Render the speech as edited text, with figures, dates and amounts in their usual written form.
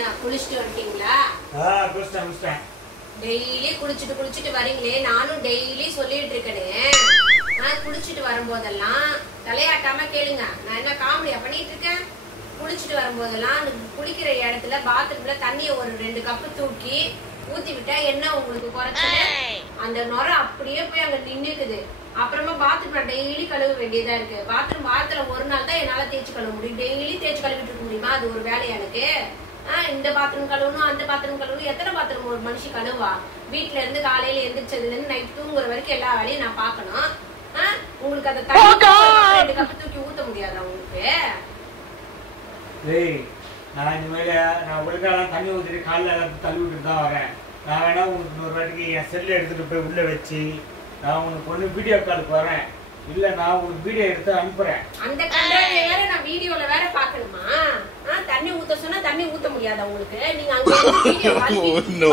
என்ன குளிச்சிட்டு வந்துட்டீங்களா? குளிச்சிட்டேன். டெய்லி குளிச்சிட்டு வரீங்களே, நானும் டெய்லி சொல்லிட்டு இருக்கேனே. குளிச்சிட்டு வரும்போதெல்லாம் தலையாட்டாம கேளுங்க. நான் என்ன காமெடியா பண்ணிட்டு இருக்கேன்? குளிச்சிட்டு வரும்போதெல்லாம் குளிக்கிற இடத்துல பாத்ரூம்ல தண்ணிய ஒரு 2 கப்பு தூக்கி ஊத்தி விட்டா என்ன உங்களுக்கு குறைச்சது? அந்த நுரை அப்படியே போய் அங்க நின்னுக்குது. அப்புறமா பாத்ரூம்ல டெய்லி கழுவ வேண்டியதா இருக்கு. பாத்ரூம் வாரத்துல ஒரு நாள் தான் என்னால தேய்ச்சி கழுவ முடியும். டெய்லி தேய்ச்சி கழுவிட்டு இருக்க முடியுமா? அது ஒரு வேலை எனக்கு. இந்த பாத்ரூம் கழுவணும், அந்த பாத்ரூம் கழுவணும். எத்தனை பாத்ரூம் ஒரு மனுஷி கழுவா? வீட்டுல இருந்து காலையில எந்திரிச்சதுல இருந்து நைட் தூங்குற வரைக்கும் எல்லா வேலையும் நான் பாக்கணும். உங்களுக்கு அந்த தண்ணி 2 கப்பு தூக்கி ஊத்த முடியாதா உங்களுக்கு? நான் இனிமேல நான் ஒழுங்காலாம் தண்ணி ஊற்றிட்டு காலையில் தள்ளி விட்டுட்டு தான் வரேன். நான் வேணா உங்களுக்கு இன்னொரு வாட்டிக்கு என் செல்லை எடுத்துட்டு போய் உள்ள வச்சு நான் உனக்கு ஒன்று வீடியோ காலுக்கு வரேன். இல்ல நான் உங்களுக்கு வீடியோ எடுத்து அனுப்புறேன். அந்த கண்டாவை வேற நான் வீடியோல வேற பார்க்கணுமா? தண்ணி ஊத்த சொன்னா தண்ணி ஊத்த முடியாதா உங்களுக்கு? நீங்க அங்க வீடியோ பார்த்து நோ